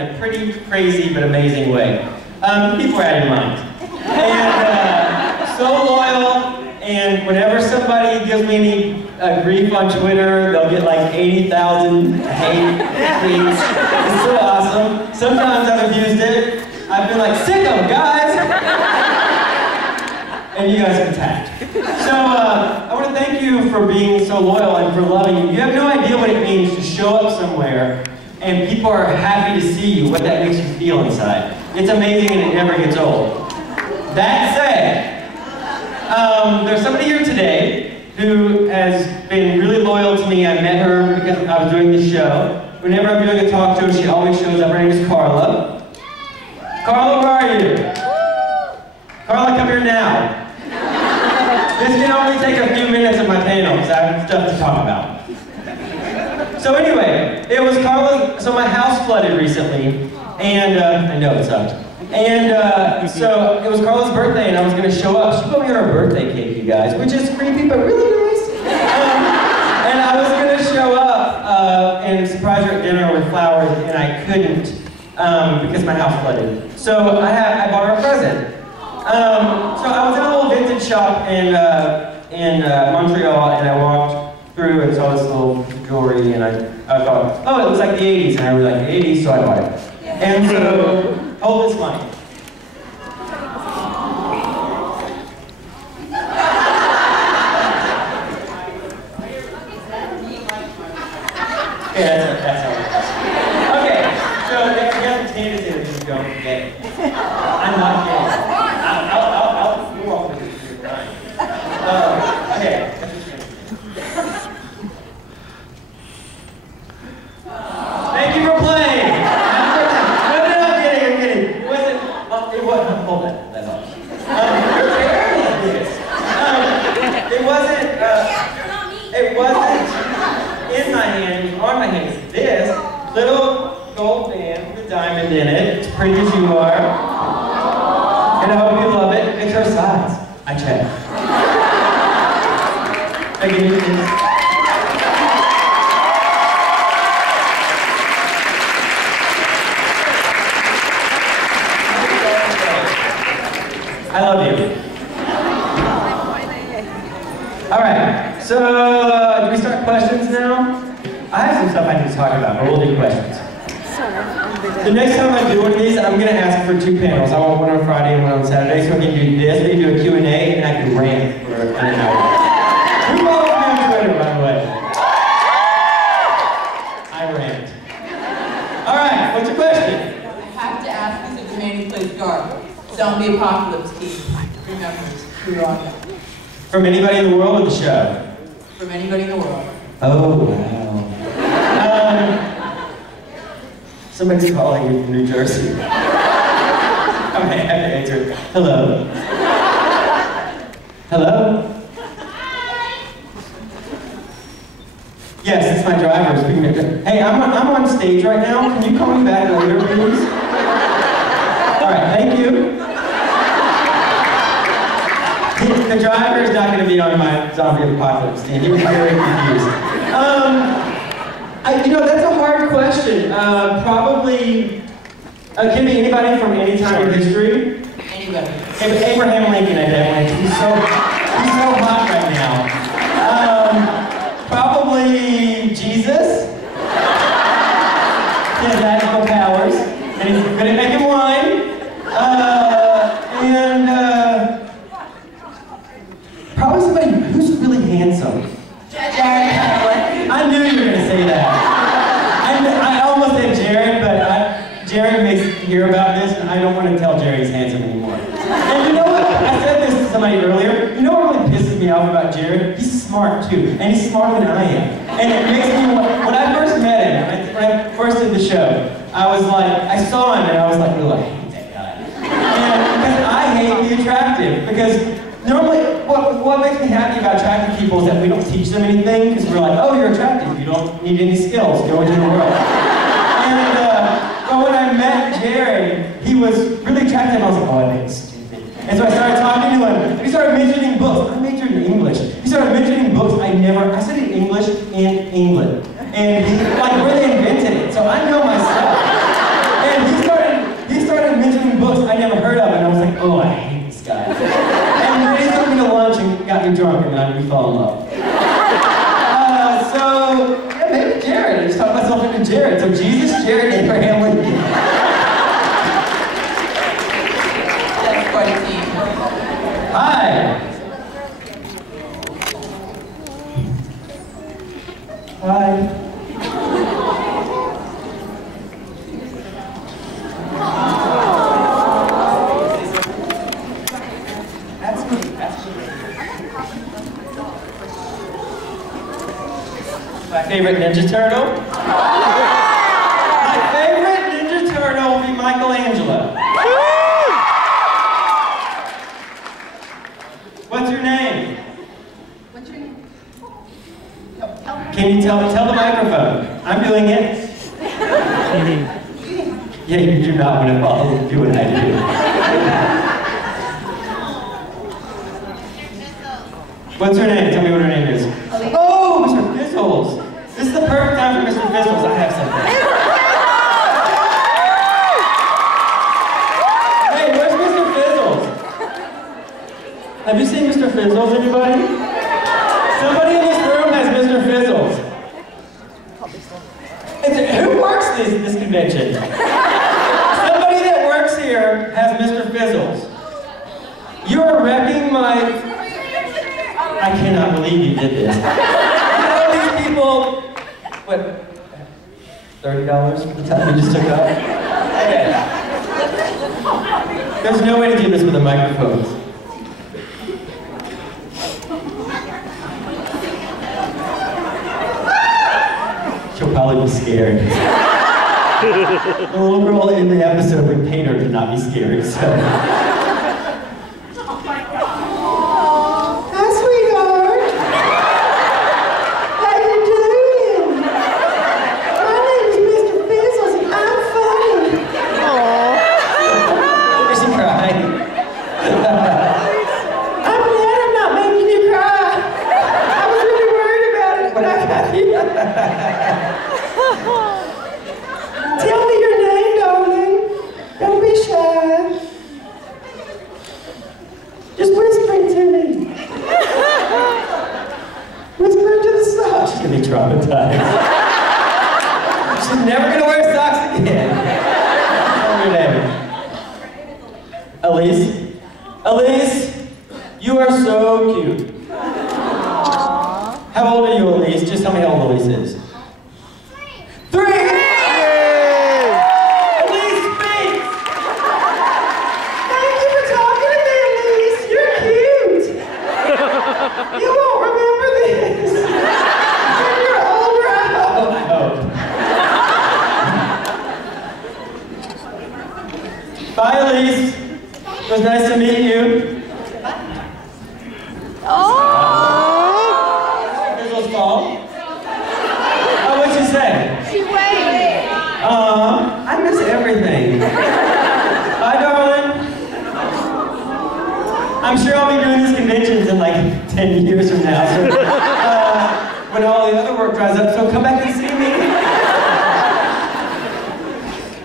in a pretty crazy but amazing way. People are out of your mind. And so loyal, and whenever somebody gives me any grief on Twitter, they'll get like 80,000 hate tweets. It's so awesome. Sometimes I've abused it. I've been like, sick 'em, guys! And you guys can tag. So I want to thank you for being so loyal and for loving you. You have no idea what it means to show up somewhere and people are happy to see you, what that makes you feel inside. It's amazing and it never gets old. That said, there's somebody here today who has been really loyal to me. I met her because I was doing this show. Whenever I'm doing a talk show, she always shows up. Her name is Carla. Carla, where are you? Carla, come here now. This can only take a few minutes of my panel because I have stuff to talk about. So anyway, it was Carla, so my house flooded recently, and I know it sucked. And so it was Carla's birthday and I was gonna show up. She put me on her birthday cake, you guys, which is creepy but really nice. And I was gonna show up and surprise her at dinner with flowers, and I couldn't because my house flooded. So I bought her a present. So I was in a little vintage shop in Montreal, and I walked through and saw this little jewelry, and I thought, oh, it looks like the 80s, and I really like the 80s, so I bought it. And so, hold this mic. Yeah, that's how it is. Okay, so if you have potatoes in it, just don't forget it. I'm not kidding. I'll move off with it. You're crying. Okay. Thank you for playing. No, I'm kidding. It wasn't. Hold that. That's all. You're terrible at this. It wasn't in my hand. It was on my hand. It's this little gold band with a diamond in it. As pretty as you are. And I hope you love it. It's her size. I checked. I give you this. I love you. Alright, so do we start questions now? I have some stuff I need to talk about, but we'll do questions. The next time I do one of these, I'm going to ask for 2 panels. I want one on Friday and one on Saturday, so we can do this, we can do a Q&A, and I can rant for an hour. Who follows me on Twitter, by the way? I rant. Alright, what's your question? I have to ask because the man who plays guard. Zombie Apocalypse team. Remembers who you are. From anybody in the world or the show? From anybody in the world. Oh, wow. Somebody's calling you from New Jersey. Okay, I have to answer. Hello? Hello? Yes, it's my driver speaking of. Hey, I'm on stage right now. Can you call me back later, please? Alright, thank you. The driver is not going to be on my zombie apocalypse team. He was very confused. You know, that's a hard question. Probably, can be anybody from any time in history. Anybody. Abraham Lincoln, I definitely. He's so hot right now. Probably Jesus. He has magical powers, and he's good at making wine. Probably somebody who's really handsome. I knew you were going to say that. I almost said Jared, but Jared makes me hear about this, and I don't want to tell Jared he's handsome anymore. And you know what? I said this to somebody earlier. You know what really pisses me off about Jared? He's smart too, and he's smarter than I am. And it makes me, when I first met him, when I first did the show, I was like, I saw him and I was like, oh, I hate that guy. And because I hate the attractive, because normally, what makes me happy about attractive people is that we don't teach them anything, because we're like, oh, you're attractive, you don't need any skills, go into the world. But when I met Jared, he was really attractive, I was like, oh, I made it stupid. And so I started talking to him, and he started mentioning books. I majored in English. He started mentioning books I studied English in England. And like where they invented it, so I know my stuff. And favorite Ninja Turtle? My favorite Ninja Turtle will be Michelangelo. What's your name? What's your name? Can you tell the microphone? I'm doing it. Yeah, you do not want to follow, do what I do. What's her name? Tell me what her name is. Oh, Mr. Fizzles. This is the perfect time for Mr. Fizzles. I have something. Hey, where's Mr. Fizzles? Have you seen Mr. Fizzles, anybody? Somebody in this room has Mr. Fizzles. Who works this convention? Somebody that works here has Mr. Fizzles. You're wrecking my... I cannot believe you did this. You know these people... What? $30 for the time you just took up? Okay. There's no way to do this with a microphone. She'll probably be scared. The little girl in the episode with Painter did not be scared, so. Hi, sweetheart. How you doing? My name is Mr. Fizzles and I'm funny. Aww. Is she crying? I'm glad I'm not making you cry. I was really worried about it, but I got you. Tell me your name, darling. Don't be shy. Just whisper it to me. Whisper it to the socks. She's gonna be traumatized. She's never gonna wear socks again. Tell me your name. Elise. Elise, you are so cute. How old are you, Elise? Just tell me how old Elise is. 3! Elise speaks! Thank you for talking to me, Elise. You're cute. You won't remember this. When you're older, I hope. Bye, Elise. It was nice to meet you. I miss everything. Bye, darling. I'm sure I'll be doing these conventions in like 10 years from now. So, when all the other work dries up, so come back and see me.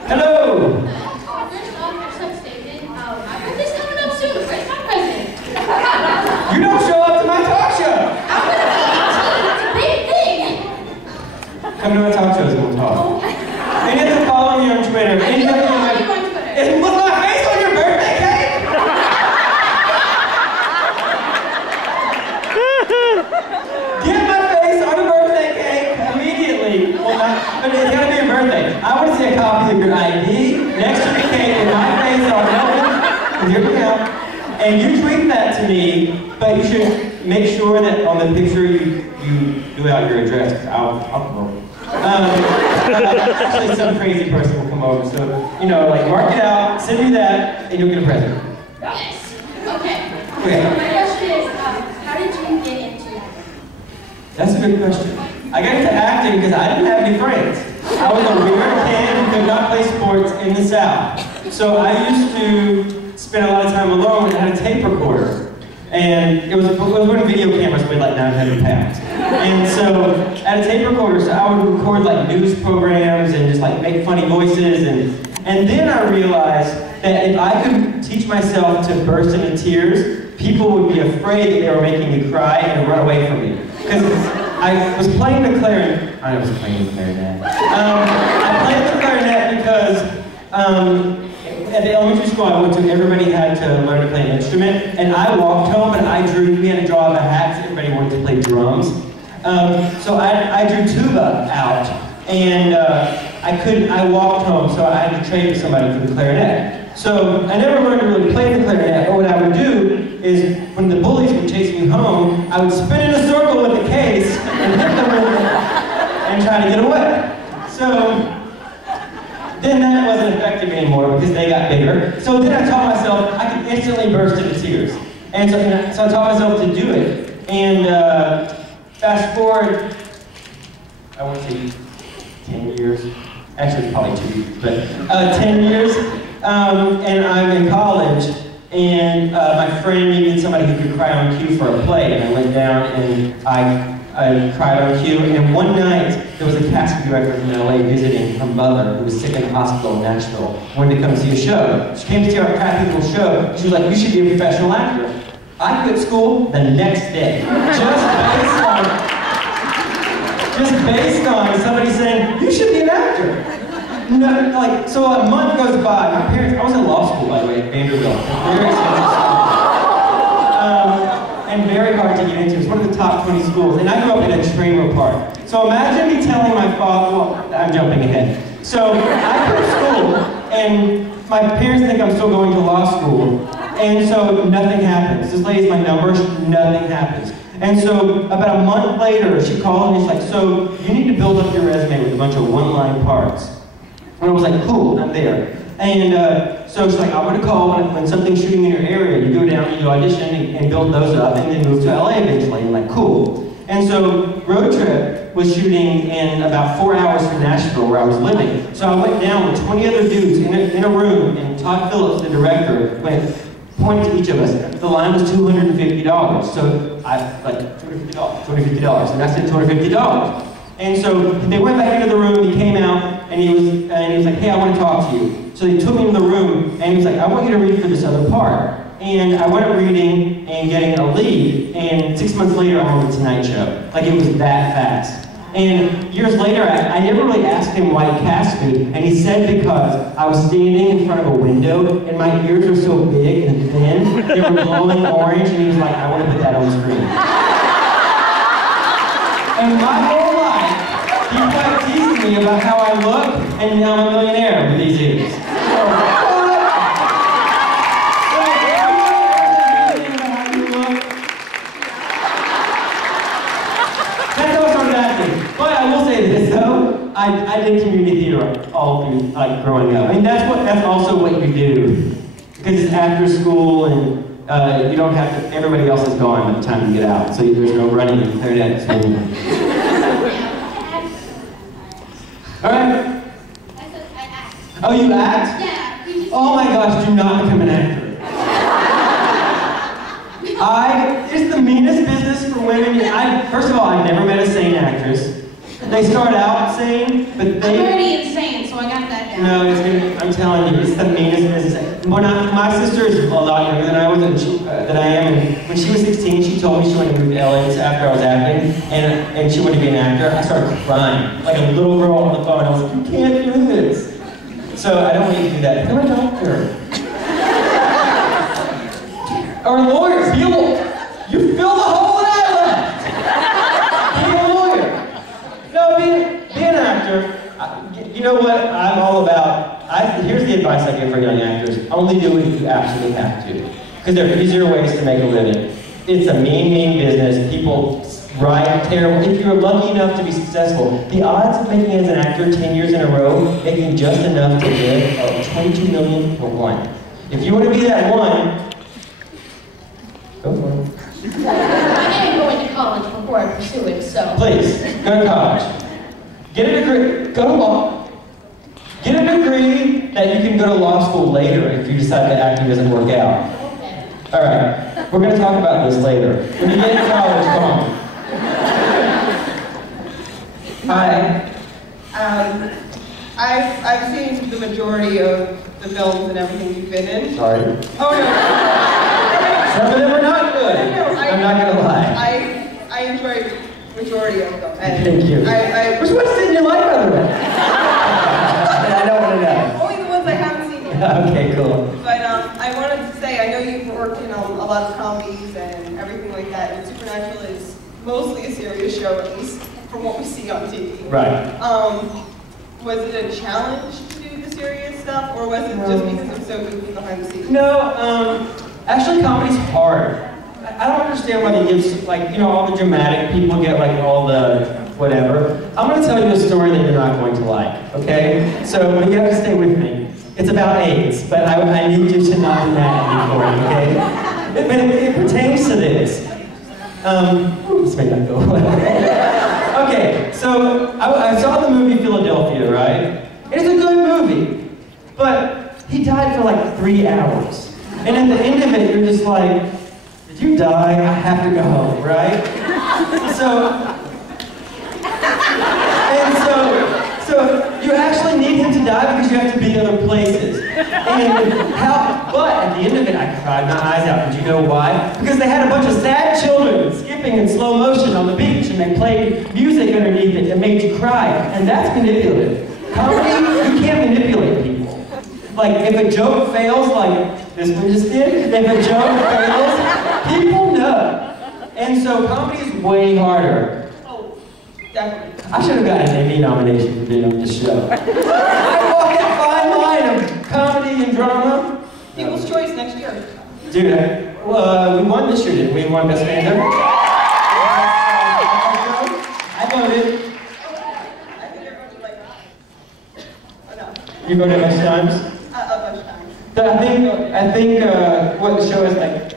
Hello. My birthday's coming up soon. Where's my present? You don't show up to my talk show. I'm gonna be 18. It's a big thing. Come to my talk shows and we'll talk. And you have to follow me on Twitter. I do follow you on Twitter. Is with my face on your birthday cake? Get my face on a birthday cake immediately. Well, but it's gotta be your birthday. I want to see a copy of your ID next to the cake with my face on it. Here we go. And you tweet that to me, but you should make sure that on the picture you do out your address. I'll come over. Actually, some crazy person will come over, so, you know, like, mark it out, send me that, and you'll get a present. Yes. Okay. Okay. So my question is, how did you get into acting? That's a good question. I got into acting because I didn't have any friends. I was a weird kid who could not play sports in the South. So I used to spend a lot of time alone and had a tape recorder. And it was when video cameras weighed like 900 pounds. And so, at a tape recorder, so I would record like news programs and just like make funny voices. And then I realized that if I could teach myself to burst into tears, people would be afraid that they were making me cry and run away from me. Because I was playing the clarinet. I was playing the clarinet. I played the clarinet because at the elementary school I went to, everybody had to learn to play an instrument, and I walked home and we had to draw out the hats, everybody wanted to play drums. So I drew tuba out, and I walked home, so I had to trade with somebody for the clarinet. So I never learned to really play the clarinet, but what I would do is, when the bullies would chase me home, I would spin in a circle with the case and hit them with it. try to get away. So then that wasn't effective anymore because they got bigger. So then I taught myself I could instantly burst into tears. And so I taught myself to do it. And fast forward, I won't say 10 years. Actually, it's probably 2 years, but 10 years. And I'm in college. And my friend needed somebody who could cry on cue for a play. And I went down and I cried on cue. And one night, there was a casting director from LA visiting her mother, who was sick in the hospital in Nashville, wanted to come see a show. She came to see our practical show. She was like, you should be a professional actor. I quit school the next day, just based on somebody saying, you should be an actor. No, like, so a month goes by. My parents, I was in law school, by the way, at Vanderbilt. Very expensive school. And very hard to get into. It's one of the top 20 schools. And I grew up in a trailer park. So imagine me telling my father, well, I'm jumping ahead. So I quit school, and my parents think I'm still going to law school. And so nothing happens. This lady's my number, nothing happens. And so about a month later, she called and she's like, so you need to build up your resume with a bunch of one-line parts. And I was like, cool, I'm there. And so she's like, I want to call when something's shooting in your area. You go down and you audition and build those up and then move to LA eventually. And I'm like, cool. And so Road Trip was shooting in about 4 hours from Nashville where I was living. So I went down with 20 other dudes in a room, and Todd Phillips, the director, pointed to each of us. The line was $250. So I like $250, and I said $250. And so they went back into the room, he came out, and he was like, hey, I want to talk to you. So they took me into the room, and he was like, I want you to read for this other part. And I went up reading and getting a lead, and 6 months later, I'm on the Tonight Show. Like, it was that fast. And years later, I never really asked him why he cast me, and he said because I was standing in front of a window, and my ears were so big and thin, they were glowing orange, and he was like, I want to put that on screen. And my whole life, he kept teasing me about how I look, and now I'm a millionaire with these ears. But I will say this though, I did community theater all through growing up. I mean that's also what you do. Because it's after school and you don't have to, everybody else is gone by the time you get out. So there's no running and clarinets. Alright? Oh, you act? Yeah. Oh my gosh, do not become an actor. It's the meanest business for women. First of all, I've never met a sane actress. They start out sane, but they... I'm already insane, so I got that down. No, I'm telling you, it's the meanest business. My sister is a lot younger than I am, and when she was 16, she told me she wanted to move to LA after I was acting, and she wanted to be an actor. I started crying, like a little girl on the phone. I was like, you can't do this. So I don't want you to do that. Become a doctor. Or a lawyer. You fill the hole that I left. Be a lawyer. No, be an actor. You know what I'm all about? Here's the advice I give for young actors. Only do it if you absolutely have to. Because there are easier ways to make a living. It's a mean business. People write terrible. If you're lucky enough to be successful, the odds of making it as an actor 10 years in a row, making just enough to live, are 22 million for one. If you want to be that one, go for it. I am going to college before I pursue it, so... Please, go to college. Get a degree, go to law. Get a degree that you can go to law school later if you decide that acting doesn't work out. Okay. Alright, we're going to talk about this later. When you get to college, come on. Hi. I've seen the majority of the films and everything you've been in. Sorry. Oh no. Some of them are not good. I'm not going to lie. I enjoyed the majority of them. And thank you. Which ones didn't you like, by the way? I don't want to know. Only the ones I haven't seen yet. Okay, cool. But I wanted to say, I know you've worked in a lot of comedies and everything like that, and Supernatural is mostly a serious show, at least from what we see on TV. Right. Was it a challenge to do the serious stuff, or was it just because it's so goofy behind the scenes? No, actually comedy's hard. I don't understand why they give, like, you know, all the dramatic people get like all the whatever. I'm going to tell you a story that you're not going to like, okay? So you have to stay with me. It's about AIDS, but I need you to not be mad at me for it, okay? But it pertains to this. This may not go well. Okay, so I saw the movie Philadelphia, right? It's a good movie, but he died for like 3 hours. And at the end of it, you're just like, did you die? I have to go home, right? So you actually need him to die because you have to be other places. But at the end of it, I cried my eyes out. Did you know why? Because they had a bunch of sad children skipping in slow motion on the beach, and they played music underneath it that made you cry. And that's manipulative. Comedy, you can't manipulate people. Like, if a joke fails, like this one just did, if a joke fails, people know. And so comedy is way harder. Oh, definitely. I should have gotten an Emmy nomination for being on this show. I walk that fine line of comedy and drama. People's Choice next year. Dude, we won this year, didn't we? We won Best Band ever. I voted. I think everyone's like, oh no. You voted most times? A bunch of times. I think what the show is like.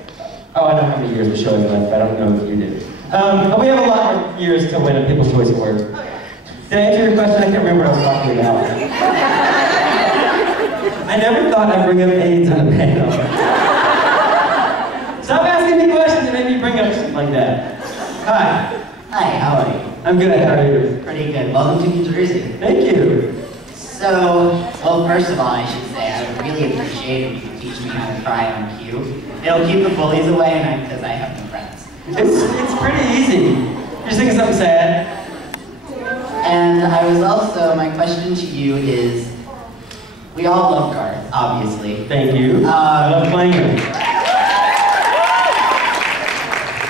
Oh, I don't know how many years the show is left, but I don't know if you did. But we have a lot more years to win a People's Choice Award. Oh, yeah. Did I answer your question? I can't remember what I was talking about. I never thought I'd bring up AIDS on a panel. Stop asking me questions that make me bring up something like that. Hi. Hi, how are you? I'm good. How are you? Pretty good. Welcome to New Jersey. Thank you. So, well, first of all, I should say I would really appreciate if you could teach me how to cry on cue. It'll keep the bullies away, and because I have no friends. It's pretty easy. You're just thinking something sad. And I was also, my question to you is, we all love Garth, obviously. Thank you. I love playing him.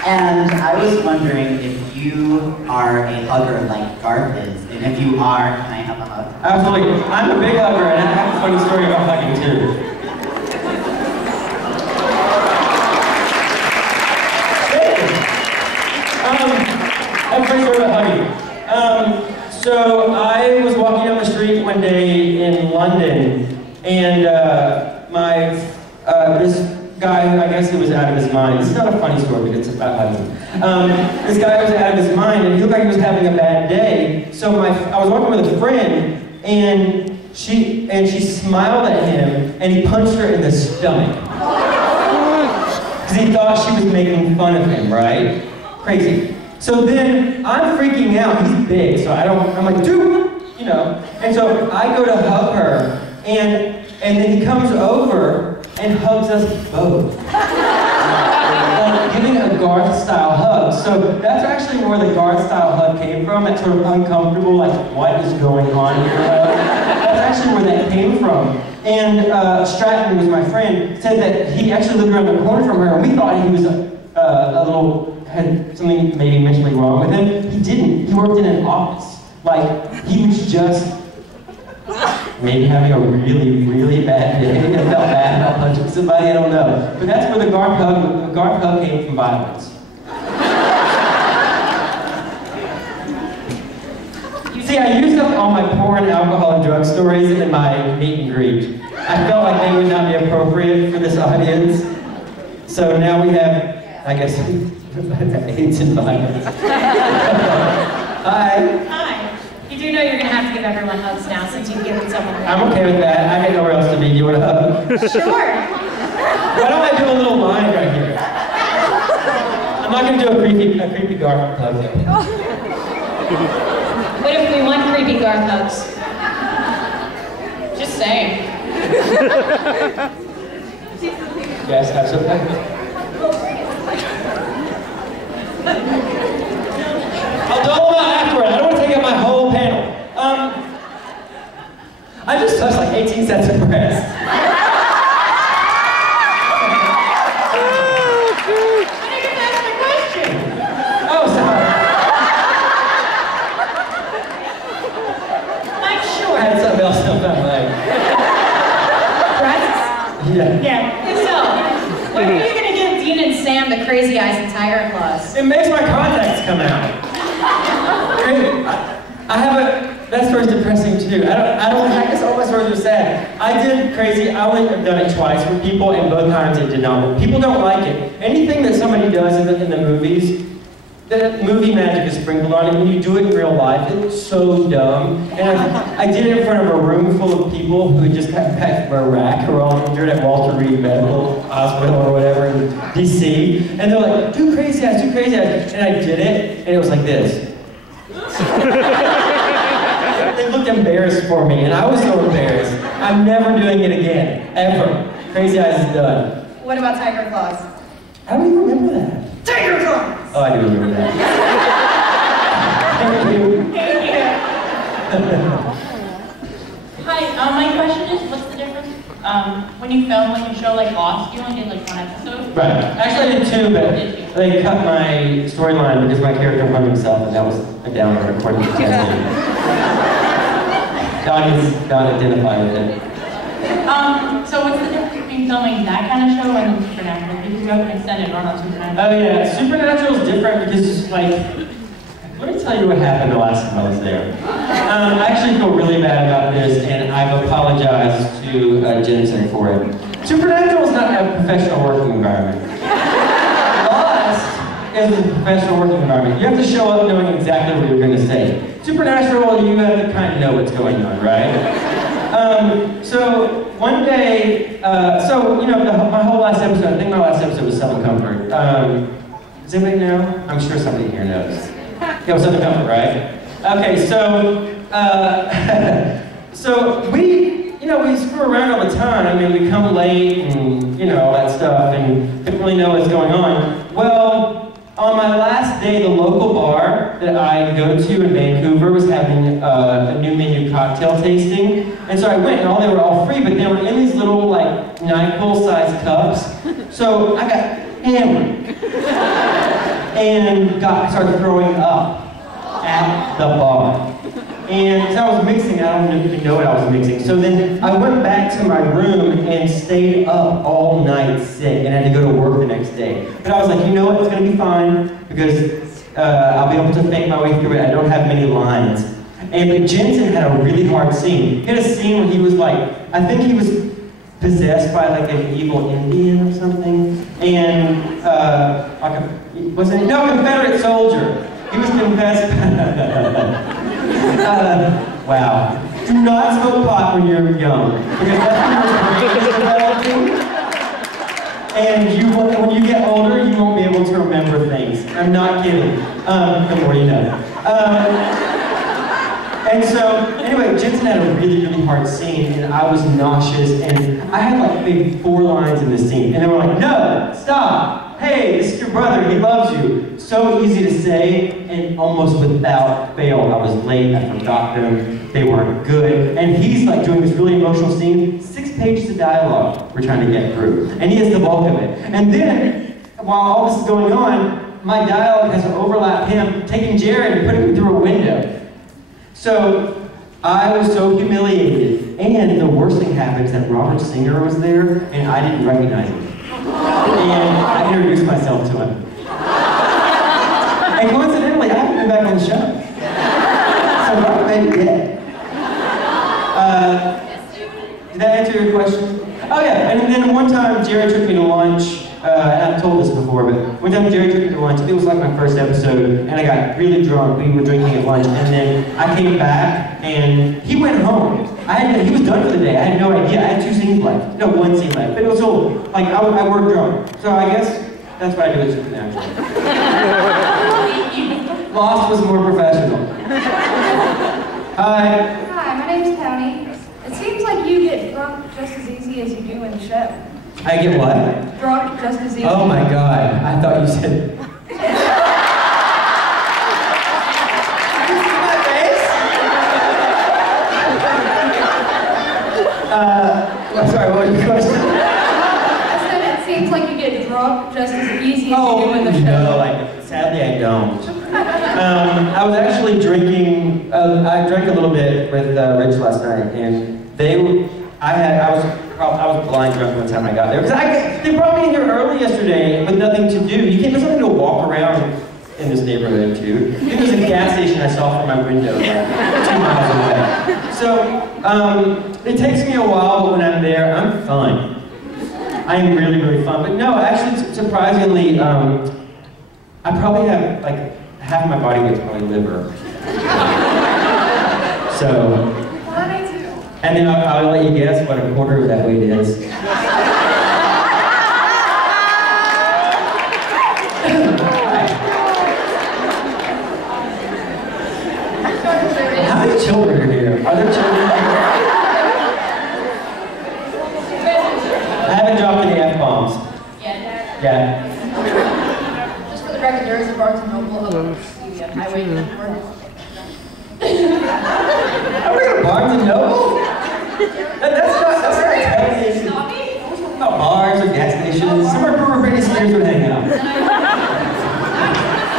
And I was wondering if you are a hugger like Garth is, and if you are, can I have a hug? Absolutely. I'm a big hugger, and I have a funny story about hugging too. I have a funny story about hugging. So I was walking down the street one day in London, and this guy, I guess he was out of his mind. This is not a funny story, but it's about hugging. This guy was out of his mind, and he looked like he was having a bad day. So I was walking with a friend, and she smiled at him, and he punched her in the stomach. Because he thought she was making fun of him, right? Crazy. So then I'm freaking out. He's big, so I'm like, dude, you know. And so I go to hug her, and then he comes over and hugs us both. Like giving a Garth-style hug. So that's actually where the Garth-style hug came from. That sort of uncomfortable, like, what is going on here? That's actually where that came from. And Stratton, who was my friend, said that he actually lived around the corner from her, and we thought he was had something maybe mentally wrong with him. He didn't. He worked in an office. Like, he was just maybe having a really, really bad day and felt bad about punching somebody, I don't know. But that's where the Garth hug came from violence. See, I used up all my porn, alcohol, and drug stories in my meet and greet. I felt like they would not be appropriate for this audience. So now we have, I guess, AIDS and violence. Hi. Hi. You do know you're going to have to give everyone hugs now since you've given someone a hug. I'm okay with that. I got nowhere else to be. You want a hug? Sure. Why don't I do a little line right here? I'm not going to do a creepy Garth hug. What if we want creepy Garth hugs? Just saying. Yes, have some. I'll dole them out afterward. I don't want to take up my whole panel. I just touched like 18 sets of breasts. I didn't ask the question. Oh, sorry. I'm I sure. had something else on my leg. Breasts? Yeah. Yeah. So, when are you going to give Dean and Sam the crazy eyes and tiger claws? It makes my contacts come out. great. I have a, that story's depressing too. I guess all my stories are sad. I did crazy, I only have done it twice with people, and both times it did not work. People don't like it. Anything that somebody does in the movies, the movie magic is sprinkled on it. When you do it in real life, it's so dumb. And I did it in front of a room full of people who had just gotten back from Iraq, who were all injured at Walter Reed Medical Hospital or whatever in DC. And they're like, do crazy ass, do crazy ass. And I did it, and it was like this. They looked embarrassed for me, and I was so embarrassed. I'm never doing it again, ever. Crazy Eyes is done. What about Tiger Claws? How do you remember that? Tiger Claws! Oh, I do remember that. Thank you. Hi, my question is, what's the difference when you film, like a show like Lost, you only did like one episode? Right. Actually, I did two, but they cut my storyline because my character hung himself, and that was a downer according to testing. God identified with it. So what's the difference between filming that kind of show and Supernatural? Because you have an extended run on Supernatural. Oh yeah, Supernatural is different because, like, let me tell you what happened the last time I was there. I actually feel really bad about this, and I've apologized to Jensen for it. Supernatural is not a professional working environment. Lost is a professional working environment. You have to show up knowing exactly what you're going to say. Supernatural, you have to kind of know what's going on, right? So one day, my whole last episode, I think my last episode was Southern Comfort. Does anybody know? I'm sure somebody here knows. Yeah, it was Southern Comfort, right? Okay, so we screw around all the time. I mean, we come late and, all that stuff, and didn't really know what's going on. Well, on my last day, the local bar that I go to in Vancouver was having a new menu cocktail tasting. And so I went, and they were all free, but they were in these little, like, NyQuil-sized cups. So I got hammered. And started throwing up at the bar. And as I was mixing, I don't even know what I was mixing. So then I went back to my room and stayed up all night sick and had to go to work the next day. But I was like, you know what, it's gonna be fine because I'll be able to fake my way through it. I don't have many lines. But Jensen had a really hard scene. He had a scene where he was like, I think he was possessed by like an evil Indian or something. And Confederate soldier. He was confessed. Wow. Do not smoke pot when you're young, because that's when your brain is developing. And when you get older, you won't be able to remember things. I'm not kidding. The more you know. And so, anyway, Jensen had a really, really hard scene, and I was nauseous, and I had like maybe 4 lines in the scene, and they were like, no, stop, hey, this is your brother, he loves you. So easy to say, and almost without fail, I was late, I forgot them, they weren't good, and he's like doing this really emotional scene, 6 pages of dialogue we're trying to get through, and he has the bulk of it. And then, while all this is going on, my dialogue has to overlap him taking Jared and putting him through a window. So, I was so humiliated, and the worst thing happened is that Robert Singer was there, and I didn't recognize him. And I introduced myself to him. And coincidentally, I haven't been back on the show. So Robert may be dead. Did that answer your question? Oh yeah, and then one time Jerry took me to lunch. And I've told this before, but one time Jerry took me to lunch. It was like my first episode, and I got really drunk. We were drinking at lunch, and then I came back, and he went home. He was done for the day. I had no idea. I had 2 scenes left. No, 1 scene left, but it was over. Like, I worked drunk. So I guess that's what I do at Supernatural. Lost was more professional. Hi. Hi, my name's Tony. It seems like you get drunk just as easy as you do in the show. I get what? Drunk just as easy. Oh my God, I thought you said... Did you see my face? Sorry, what was your question? I said it seems like you get drunk just as easy as you do in the show. No, sadly I don't. I was actually drinking, I drank a little bit with Rich last night, and I was blind drunk by the time I got there. Because they brought me in here early yesterday with nothing to do. There's nothing to walk around in this neighborhood too. It was a gas station I saw from my window, like 2 miles away. So it takes me a while, but when I'm there, I'm fun. I am really, really fun. But no, actually, surprisingly, I probably have like half my body weight's probably liver. So. And then I'll let you guess what a quarter of that weight is. How many children are here? Are there children here? I haven't dropped any F-bombs. Yeah. Just for the record, there is a Barnes & Noble of the highway network. Are we going to Barnes & Noble? That's not telling me. About bars or gas stations, somewhere where Britney Spears would hang out.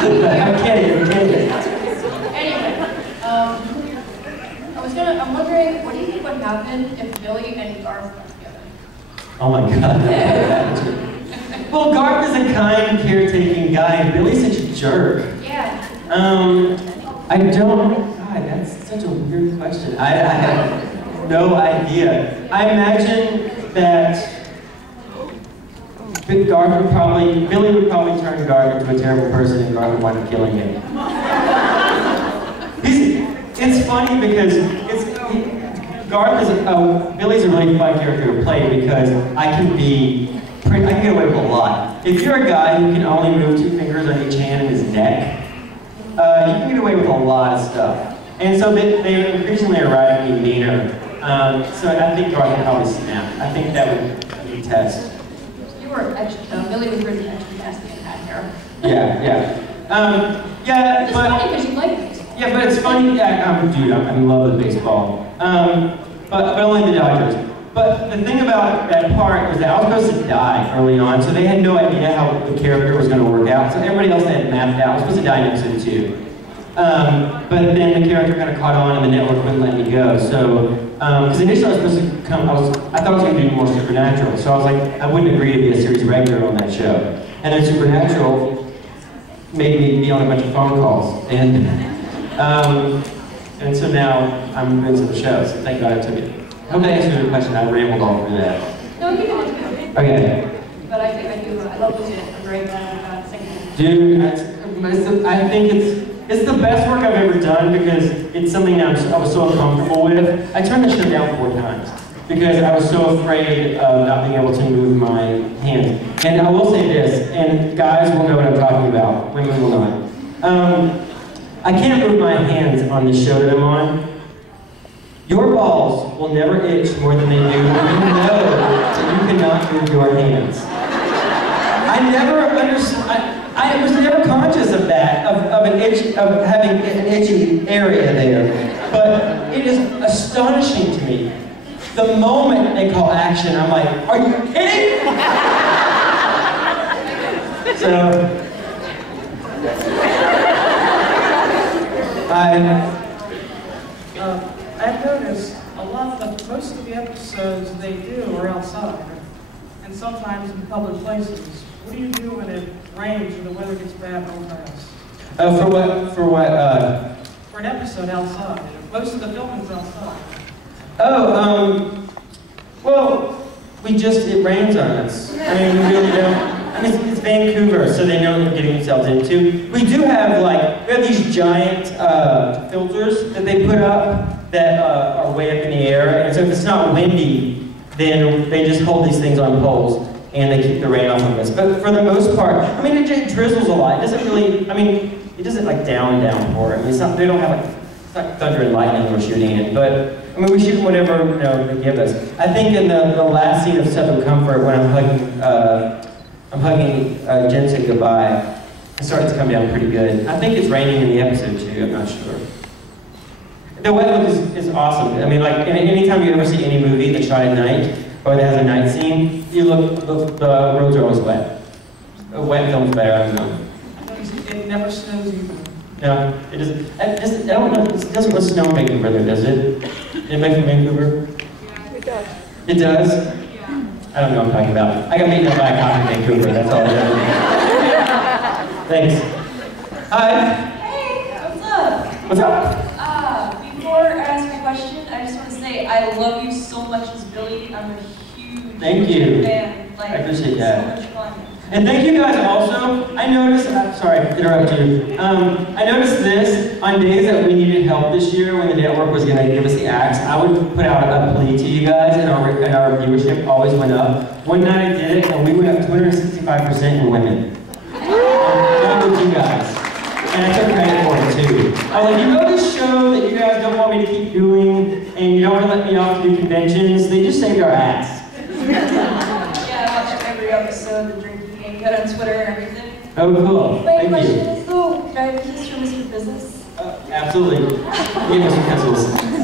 I'm kidding. Anyway, I'm wondering, what do you think would happen if Billy and Garth got together? Oh my God. Well, Garth is a kind, caretaking guy, and Billy's such a jerk. Yeah. I don't. God, that's such a weird question. I have no idea. I imagine that Billy would probably turn Garth into a terrible person, and Garth would wind up killing him. It's funny because Billy's a really fun character to play because I can get away with a lot. If you're a guy who can only move 2 fingers on each hand in his neck, you can get away with a lot of stuff. And so they increasingly are writing me meaner. So I think Garth would probably snap. I think that would be a test. You were Billy was really extra nasty in that hair. Yeah. It's funny because you like it. Yeah, but it's funny. Yeah, dude, I'm in love with baseball. But only the Dodgers. But the thing about that part was that I was supposed to die early on, so they had no idea how the character was going to work out. So everybody else had mapped out. I was supposed to die in episode 2. But then the character kind of caught on, and the network wouldn't let me go. So, because initially I was supposed to come, I thought I was going to do more Supernatural. So I was like, I wouldn't agree to be a series regular on that show. And then Supernatural made me be on a bunch of phone calls, and so now I'm into the show. So thank God it took it. I hope that answers your question. I rambled all through that. No, you didn't. Okay. But I love listening. I'm very glad I'm singing. Dude, I think it's the best work I've ever done because it's something I was so uncomfortable with. I turned the show down 4 times because I was so afraid of not being able to move my hands. And I will say this, and guys will know what I'm talking about, women will not. I can't move my hands on the show that I'm on. Your balls will never itch more than they do when you know that you cannot move your hands. I never understood. I was never conscious of that, of having an itchy area there. But it is astonishing to me. The moment they call action, I'm like, are you kidding? So, I've noticed most of the episodes they do are outside, and sometimes in public places. What do you do when it rains or the weather gets bad real fast? For what? For an episode outside. Most of the filming's outside. Well, it rains on us. I mean, we really don't. I mean, it's Vancouver, so they know what they're getting themselves into. We do have, we have these giant filters that they put up that are way up in the air, and so if it's not windy, then they just hold these things on poles, and they keep the rain off of us. But for the most part, I mean, it drizzles a lot. It doesn't really, it doesn't downpour. I mean, they don't have it's not thunder and lightning we're shooting in, but I mean, we shoot whatever, they give us. I think in the last scene of Southern Comfort, when I'm hugging Jensen goodbye, it started to come down pretty good. I think it's raining in the episode too, I'm not sure. The wet look is awesome. I mean, anytime you ever see any movie that's shot at night, or that has a night scene, the roads are always wet. A wet film's better, I don't know. It never snows either. No, it doesn't. I don't know, it doesn't snow in Vancouver, does it? Anybody from Vancouver? Yeah, it does. It does? Yeah. I don't know what I'm talking about. I got beaten up by a cop in Vancouver, that's all I know. Thanks. Hi. Hey, what's up? What's up? Before I ask my question, I just want to say I love you so much as Billy. I'm a huge Thank you. fan. Like, I appreciate that. So much fun. And thank you guys also. I noticed, sorry to interrupt you. I noticed this on days that we needed help this year when the network was gonna give us the acts. I would put out a plea to you guys and our viewership always went up. One night I did it and we went up 265% in women. That was you guys. And I took credit for it too. I was like, you know this show that you guys don't want me to keep doing and you don't want to let me off to do conventions? They just saved our ass. Yeah, I watch every episode, the drinking game. You got it on Twitter and everything. Oh, cool. My Thank question you. is, though, can I have this for Mr. Business? Absolutely. Give us some pencils.